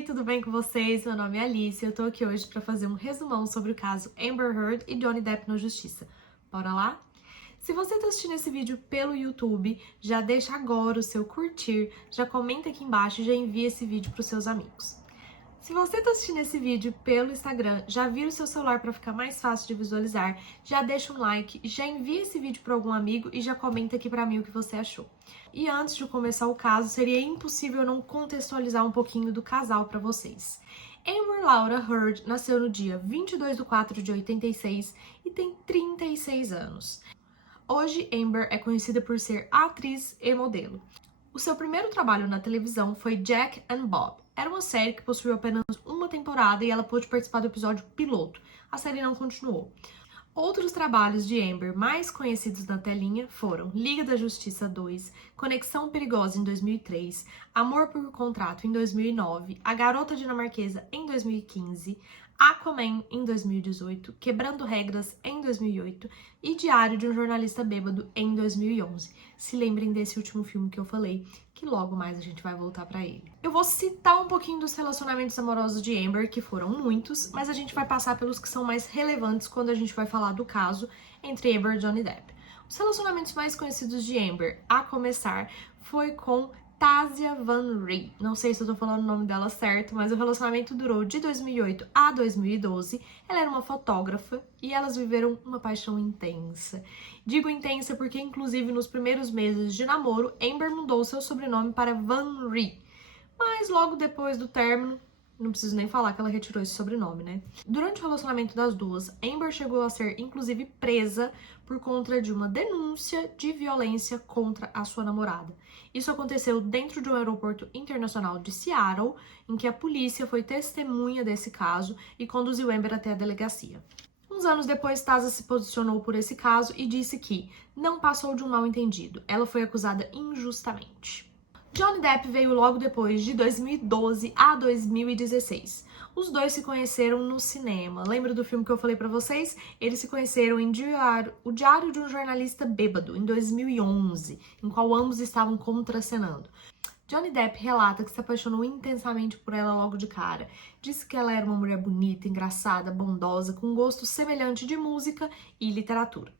Oi, tudo bem com vocês? Meu nome é Alice e eu tô aqui hoje pra fazer um resumão sobre o caso Amber Heard e Johnny Depp na justiça. Bora lá? Se você tá assistindo esse vídeo pelo YouTube, já deixa agora o seu curtir, já comenta aqui embaixo e já envia esse vídeo pros seus amigos. Se você tá assistindo esse vídeo pelo Instagram, já vira o seu celular para ficar mais fácil de visualizar, já deixa um like, já envia esse vídeo para algum amigo e já comenta aqui para mim o que você achou. E antes de começar o caso, seria impossível não contextualizar um pouquinho do casal para vocês. Amber Laura Heard nasceu no dia 22 de 4 de 86 e tem 36 anos. Hoje, Amber é conhecida por ser atriz e modelo. O seu primeiro trabalho na televisão foi Jack and Bob. Era uma série que possuiu apenas uma temporada e ela pôde participar do episódio piloto. A série não continuou. Outros trabalhos de Amber mais conhecidos na telinha foram Liga da Justiça 2, Conexão Perigosa em 2003, Amor por Contrato em 2009, A Garota Dinamarquesa em 2015, Aquaman em 2018, Quebrando Regras em 2008 e Diário de um Jornalista Bêbado em 2011. Se lembrem desse último filme que eu falei, que logo mais a gente vai voltar pra ele. Eu vou citar um pouquinho dos relacionamentos amorosos de Amber, que foram muitos, mas a gente vai passar pelos que são mais relevantes quando a gente vai falar do caso entre Amber e Johnny Depp. Os relacionamentos mais conhecidos de Amber, a começar, foi com Tasia Van Ree. Não sei se eu tô falando o nome dela certo, mas o relacionamento durou de 2008 a 2012. Ela era uma fotógrafa e elas viveram uma paixão intensa. Digo intensa porque, inclusive, nos primeiros meses de namoro, Amber mudou seu sobrenome para Van Ree. Mas logo depois do término, não preciso nem falar que ela retirou esse sobrenome, né? Durante o relacionamento das duas, Amber chegou a ser, inclusive, presa por conta de uma denúncia de violência contra a sua namorada. Isso aconteceu dentro de um aeroporto internacional de Seattle, em que a polícia foi testemunha desse caso e conduziu Amber até a delegacia. Uns anos depois, Tasia se posicionou por esse caso e disse que não passou de um mal-entendido. Ela foi acusada injustamente. Johnny Depp veio logo depois, de 2012 a 2016. Os dois se conheceram no cinema. Lembra do filme que eu falei pra vocês? Eles se conheceram em O Diário de um Jornalista Bêbado, em 2011, em qual ambos estavam contracenando. Johnny Depp relata que se apaixonou intensamente por ela logo de cara. Disse que ela era uma mulher bonita, engraçada, bondosa, com gosto semelhante de música e literatura.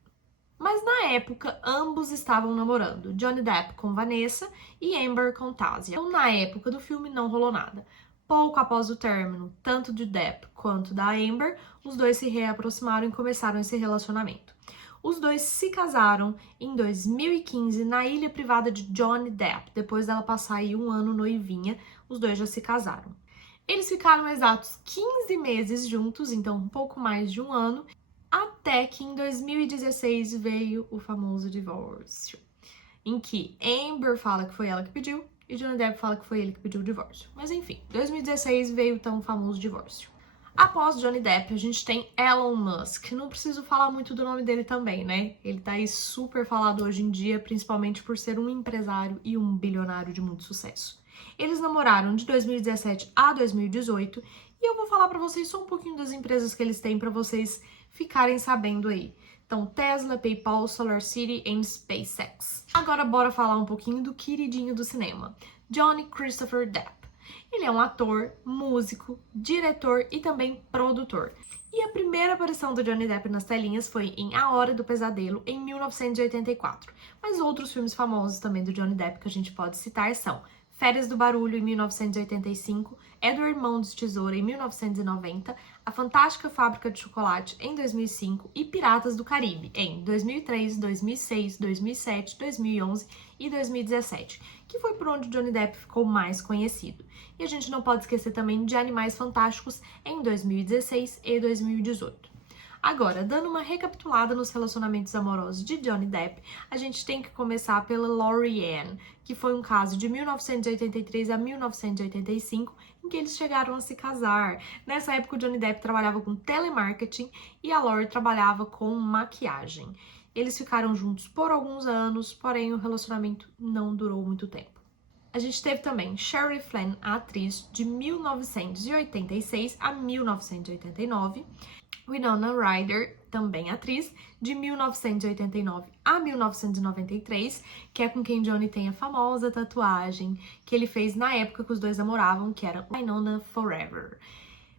Mas na época, ambos estavam namorando, Johnny Depp com Vanessa e Amber com Tasia. Então, na época do filme, não rolou nada. Pouco após o término, tanto de Depp quanto da Amber, os dois se reaproximaram e começaram esse relacionamento. Os dois se casaram em 2015 na ilha privada de Johnny Depp. Depois dela passar aí um ano noivinha, os dois já se casaram. Eles ficaram exatos 15 meses juntos, então um pouco mais de um ano, até que em 2016 veio o famoso divórcio, em que Amber fala que foi ela que pediu e Johnny Depp fala que foi ele que pediu o divórcio. Mas enfim, 2016 veio então o famoso divórcio. Após Johnny Depp, a gente tem Elon Musk. Não preciso falar muito do nome dele também, né? Ele tá aí super falado hoje em dia, principalmente por ser um empresário e um bilionário de muito sucesso. Eles namoraram de 2017 a 2018 e eu vou falar pra vocês só um pouquinho das empresas que eles têm pra vocês ficarem sabendo aí. Então, Tesla, PayPal, SolarCity e SpaceX. Agora, bora falar um pouquinho do queridinho do cinema, Johnny Christopher Depp. Ele é um ator, músico, diretor e também produtor. E a primeira aparição do Johnny Depp nas telinhas foi em A Hora do Pesadelo, em 1984. Mas outros filmes famosos também do Johnny Depp que a gente pode citar são Férias do Barulho, em 1985, Edward Mãos de Tesoura, em 1990, A Fantástica Fábrica de Chocolate, em 2005 e Piratas do Caribe, em 2003, 2006, 2007, 2011 e 2017, que foi por onde Johnny Depp ficou mais conhecido. E a gente não pode esquecer também de Animais Fantásticos, em 2016 e 2018. Agora, dando uma recapitulada nos relacionamentos amorosos de Johnny Depp, a gente tem que começar pela Lori Ann, que foi um caso de 1983 a 1985, em que eles chegaram a se casar. Nessa época, o Johnny Depp trabalhava com telemarketing e a Lori trabalhava com maquiagem. Eles ficaram juntos por alguns anos, porém o relacionamento não durou muito tempo. A gente teve também Sherry Flynn, a atriz, de 1986 a 1989, Winona Ryder, também atriz, de 1989 a 1993, que é com quem Johnny tem a famosa tatuagem que ele fez na época que os dois namoravam, que era Winona Forever.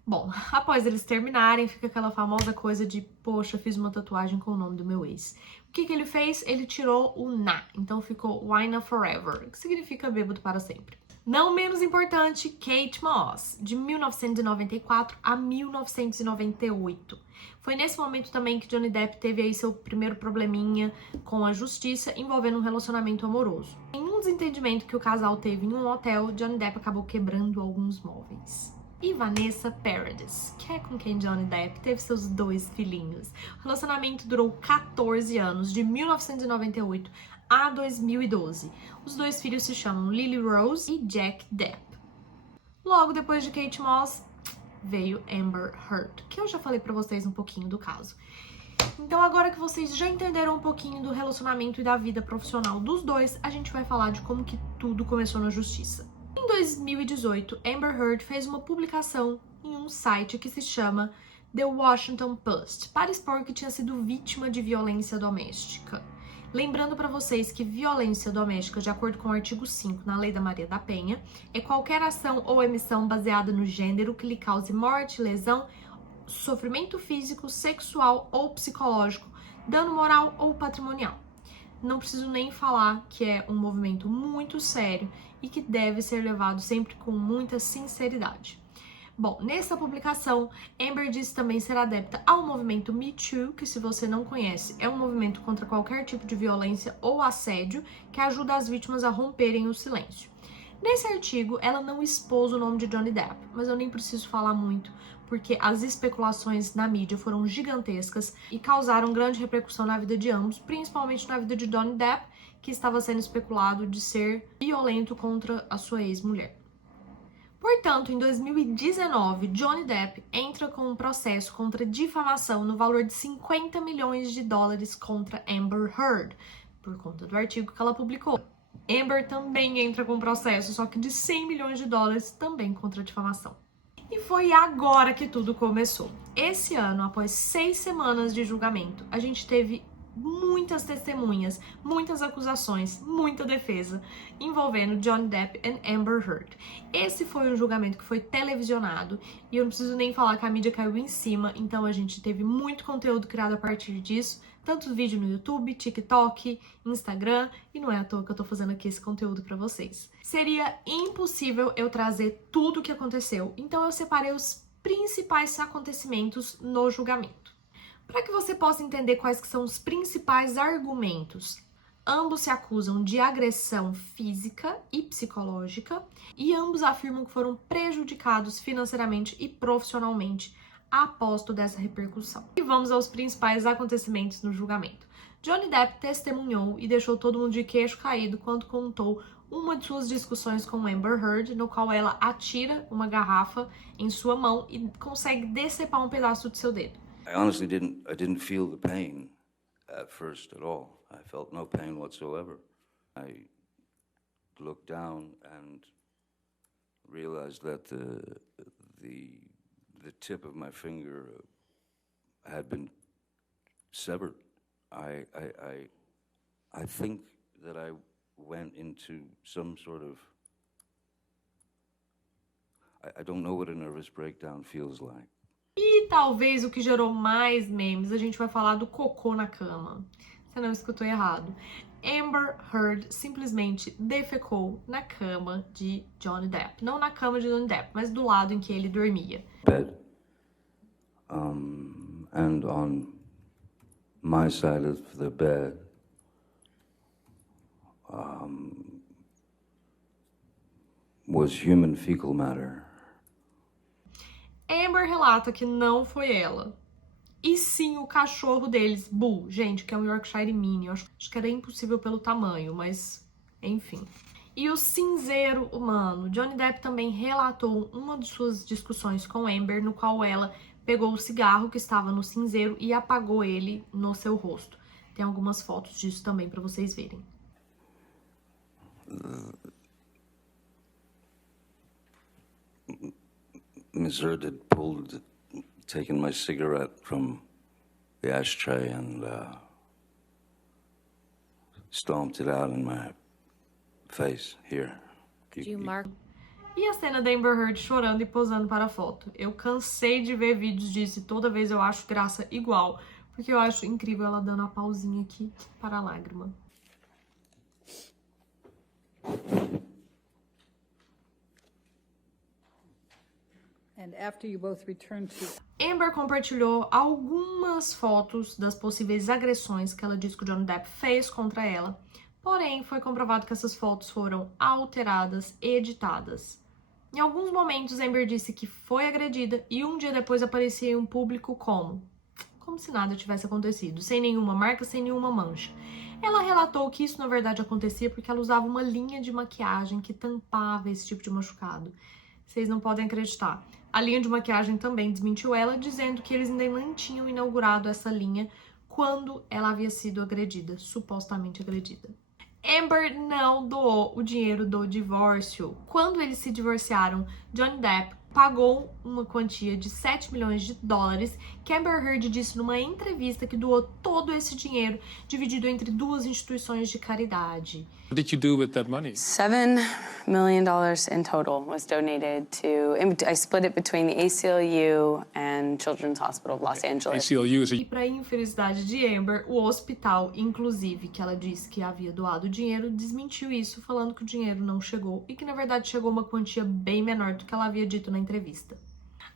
Bom, após eles terminarem, fica aquela famosa coisa de, poxa, fiz uma tatuagem com o nome do meu ex. O que ele fez? Ele tirou o na, então ficou Winona Forever, que significa bêbado para sempre. Não menos importante, Kate Moss, de 1994 a 1998. Foi nesse momento também que Johnny Depp teve aí seu primeiro probleminha com a justiça envolvendo um relacionamento amoroso. Em um desentendimento que o casal teve em um hotel, Johnny Depp acabou quebrando alguns móveis. E Vanessa Paradis, que é com quem Johnny Depp teve seus 2 filhinhos. O relacionamento durou 14 anos, de 1998 a 2012. Os 2 filhos se chamam Lily Rose e Jack Depp. Logo depois de Kate Moss, veio Amber Heard, que eu já falei pra vocês um pouquinho do caso. Então agora que vocês já entenderam um pouquinho do relacionamento e da vida profissional dos dois, a gente vai falar de como que tudo começou na justiça. Em 2018, Amber Heard fez uma publicação em um site que se chama The Washington Post, para expor que tinha sido vítima de violência doméstica. Lembrando para vocês que violência doméstica, de acordo com o artigo 5 na Lei da Maria da Penha, é qualquer ação ou emissão baseada no gênero que lhe cause morte, lesão, sofrimento físico, sexual ou psicológico, dano moral ou patrimonial. Não preciso nem falar que é um movimento muito sério e que deve ser levado sempre com muita sinceridade. Bom, nessa publicação, Amber disse também ser adepta ao movimento Me Too, que se você não conhece, é um movimento contra qualquer tipo de violência ou assédio que ajuda as vítimas a romperem o silêncio. Nesse artigo, ela não expôs o nome de Johnny Depp, mas eu nem preciso falar muito, porque as especulações na mídia foram gigantescas e causaram grande repercussão na vida de ambos, principalmente na vida de Johnny Depp, que estava sendo especulado de ser violento contra a sua ex-mulher. Portanto, em 2019, Johnny Depp entra com um processo contra difamação no valor de 50 milhões de dólares contra Amber Heard, por conta do artigo que ela publicou. Amber também entra com um processo, só que de 100 milhões de dólares, também contra difamação. E foi agora que tudo começou. Esse ano, após 6 semanas de julgamento, a gente teve muitas testemunhas, muitas acusações, muita defesa envolvendo Johnny Depp e Amber Heard. Esse foi um julgamento que foi televisionado e eu não preciso nem falar que a mídia caiu em cima, então a gente teve muito conteúdo criado a partir disso, tanto vídeo no YouTube, TikTok, Instagram, e não é à toa que eu tô fazendo aqui esse conteúdo pra vocês. Seria impossível eu trazer tudo o que aconteceu, então eu separei os principais acontecimentos no julgamento. Para que você possa entender quais que são os principais argumentos. Ambos se acusam de agressão física e psicológica e ambos afirmam que foram prejudicados financeiramente e profissionalmente após toda essa repercussão. E vamos aos principais acontecimentos no julgamento. Johnny Depp testemunhou e deixou todo mundo de queixo caído quando contou uma de suas discussões com Amber Heard, no qual ela atira uma garrafa em sua mão e consegue decepar um pedaço do seu dedo. I honestly didn't feel the pain at first at all. I felt no pain whatsoever. I looked down and realized that the tip of my finger had been severed. I think that I went into some sort of, I don't know what a nervous breakdown feels like. E talvez o que gerou mais memes, a gente vai falar do cocô na cama. Você não escutou errado. Amber Heard simplesmente defecou na cama de Johnny Depp. Não na cama de Johnny Depp, mas do lado em que ele dormia. Bed. And on my side of the bed, was human fecal matter. Amber relata que não foi ela. E sim o cachorro deles, Bull, gente, que é um Yorkshire Mini. Eu acho que era impossível pelo tamanho, mas enfim. E o cinzeiro humano. Johnny Depp também relatou uma de suas discussões com Amber, no qual ela pegou o cigarro que estava no cinzeiro e apagou ele no seu rosto. Tem algumas fotos disso também para vocês verem. Miss Heard had taken my cigarette from the ashtray and stomped it out in my face here. E a cena da Amber Heard chorando e posando para a foto. Eu cansei de ver vídeos disso e toda vez eu acho graça igual, porque eu acho incrível ela dando a pausinha aqui para a lágrima. And after you both returned to... Amber compartilhou algumas fotos das possíveis agressões que ela disse que o Johnny Depp fez contra ela, porém foi comprovado que essas fotos foram alteradas e editadas. Em alguns momentos, Amber disse que foi agredida e um dia depois aparecia em um público como se nada tivesse acontecido, sem nenhuma marca, sem nenhuma mancha. Ela relatou que isso na verdade acontecia porque ela usava uma linha de maquiagem que tampava esse tipo de machucado. Vocês não podem acreditar. A linha de maquiagem também desmentiu ela, dizendo que eles ainda não tinham inaugurado essa linha quando ela havia sido agredida, supostamente agredida. Amber não doou o dinheiro do divórcio. Quando eles se divorciaram, Johnny Depp pagou uma quantia de 7 milhões de dólares, que Amber Heard disse numa entrevista que doou todo esse dinheiro, dividido entre duas instituições de caridade. What did you do with that money? $7 million in total was donated to, I split it between the ACLU and Children's Hospital of Los Angeles. ACLU is a... E para infelicidade de Amber, o hospital, inclusive, que ela disse que havia doado o dinheiro, desmentiu isso, falando que o dinheiro não chegou e que, na verdade, chegou uma quantia bem menor do que ela havia dito na entrevista.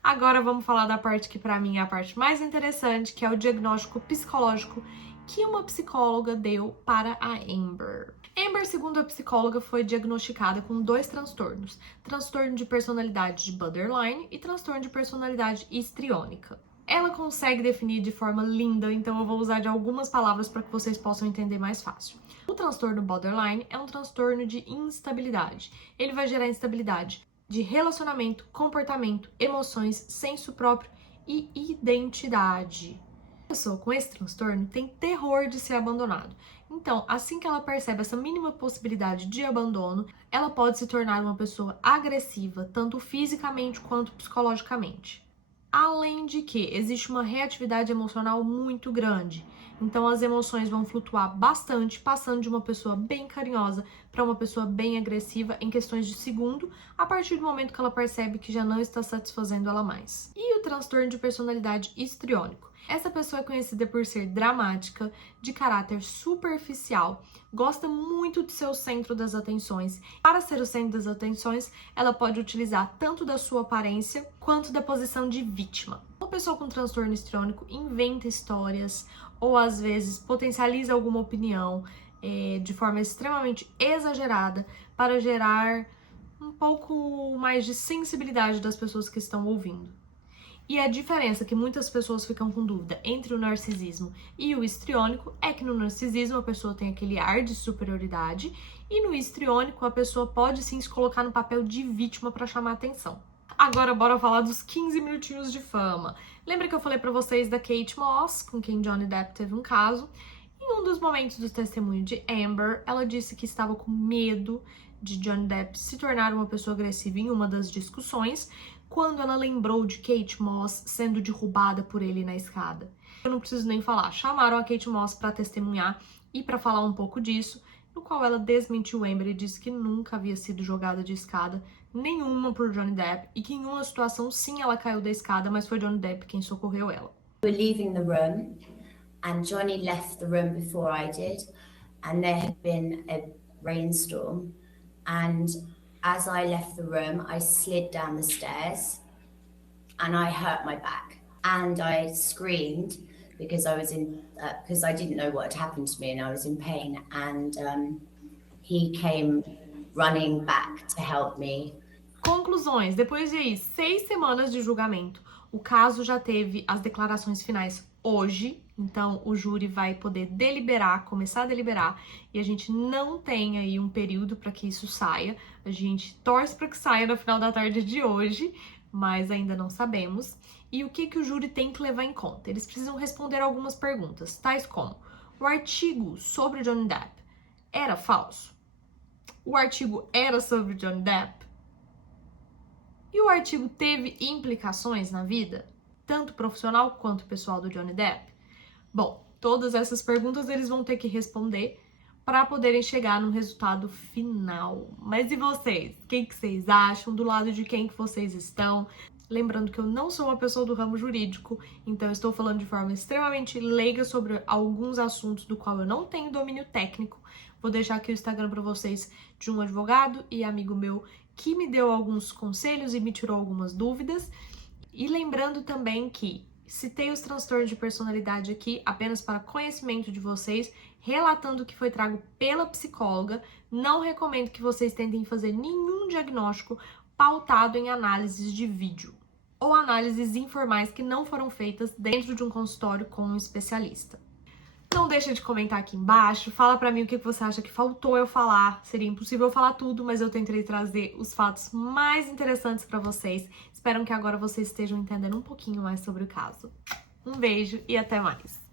Agora vamos falar da parte que, para mim, é a parte mais interessante, que é o diagnóstico psicológico que uma psicóloga deu para a Amber. Amber, segundo a psicóloga, foi diagnosticada com 2 transtornos: transtorno de personalidade de borderline e transtorno de personalidade histriônica. Ela consegue definir de forma linda, então eu vou usar de algumas palavras para que vocês possam entender mais fácil. O transtorno borderline é um transtorno de instabilidade. Ele vai gerar instabilidade de relacionamento, comportamento, emoções, senso próprio e identidade. A pessoa com esse transtorno tem terror de ser abandonado. Então, assim que ela percebe essa mínima possibilidade de abandono, ela pode se tornar uma pessoa agressiva, tanto fisicamente quanto psicologicamente. Além de que existe uma reatividade emocional muito grande. Então, as emoções vão flutuar bastante, passando de uma pessoa bem carinhosa para uma pessoa bem agressiva em questões de segundo, a partir do momento que ela percebe que já não está satisfazendo ela mais. E o transtorno de personalidade histriônico? Essa pessoa é conhecida por ser dramática, de caráter superficial, gosta muito de ser o centro das atenções. Para ser o centro das atenções, ela pode utilizar tanto da sua aparência quanto da posição de vítima. Uma pessoa com transtorno histriônico inventa histórias ou às vezes potencializa alguma opinião de forma extremamente exagerada para gerar um pouco mais de sensibilidade das pessoas que estão ouvindo. E a diferença que muitas pessoas ficam com dúvida entre o narcisismo e o histriônico é que no narcisismo a pessoa tem aquele ar de superioridade e no histriônico a pessoa pode sim se colocar no papel de vítima para chamar atenção. Agora bora falar dos 15 minutinhos de fama. Lembra que eu falei para vocês da Kate Moss, com quem Johnny Depp teve um caso? Em um dos momentos do testemunho de Amber, ela disse que estava com medo de Johnny Depp se tornar uma pessoa agressiva em uma das discussões, quando ela lembrou de Kate Moss sendo derrubada por ele na escada. Eu não preciso nem falar, chamaram a Kate Moss para testemunhar e para falar um pouco disso, no qual ela desmentiu Amber e disse que nunca havia sido jogada de escada nenhuma por Johnny Depp e que em uma situação sim ela caiu da escada, mas foi Johnny Depp quem socorreu ela. We were leaving the room and Johnny left the room before I did and there had been a rainstorm and as I left the room, I slid down the stairs and I hurt my back and I screamed because because I didn't know what had happened to me and I was in pain and he came running back to help me. Conclusões. Depois de 6 semanas de julgamento, o caso já teve as declarações finais hoje, então o júri vai poder deliberar, começar a deliberar, e a gente não tem aí um período para que isso saia. A gente torce para que saia no final da tarde de hoje, mas ainda não sabemos. E o que o júri tem que levar em conta? Eles precisam responder algumas perguntas, tais como: o artigo sobre Johnny Depp era falso? O artigo era sobre Johnny Depp? E o artigo teve implicações na vida, tanto profissional quanto pessoal do Johnny Depp? Bom, todas essas perguntas eles vão ter que responder para poderem chegar num resultado final. Mas e vocês? O que vocês acham? Do lado de quem que vocês estão? Lembrando que eu não sou uma pessoa do ramo jurídico, então eu estou falando de forma extremamente leiga sobre alguns assuntos do qual eu não tenho domínio técnico. Vou deixar aqui o Instagram para vocês de um advogado e amigo meu que me deu alguns conselhos e me tirou algumas dúvidas. E lembrando também que citei os transtornos de personalidade aqui apenas para conhecimento de vocês, relatando o que foi trago pela psicóloga. Não recomendo que vocês tentem fazer nenhum diagnóstico pautado em análises de vídeo ou análises informais que não foram feitas dentro de um consultório com um especialista. Não deixa de comentar aqui embaixo, fala pra mim o que você acha que faltou eu falar. Seria impossível eu falar tudo, mas eu tentei trazer os fatos mais interessantes pra vocês. Espero que agora vocês estejam entendendo um pouquinho mais sobre o caso. Um beijo e até mais!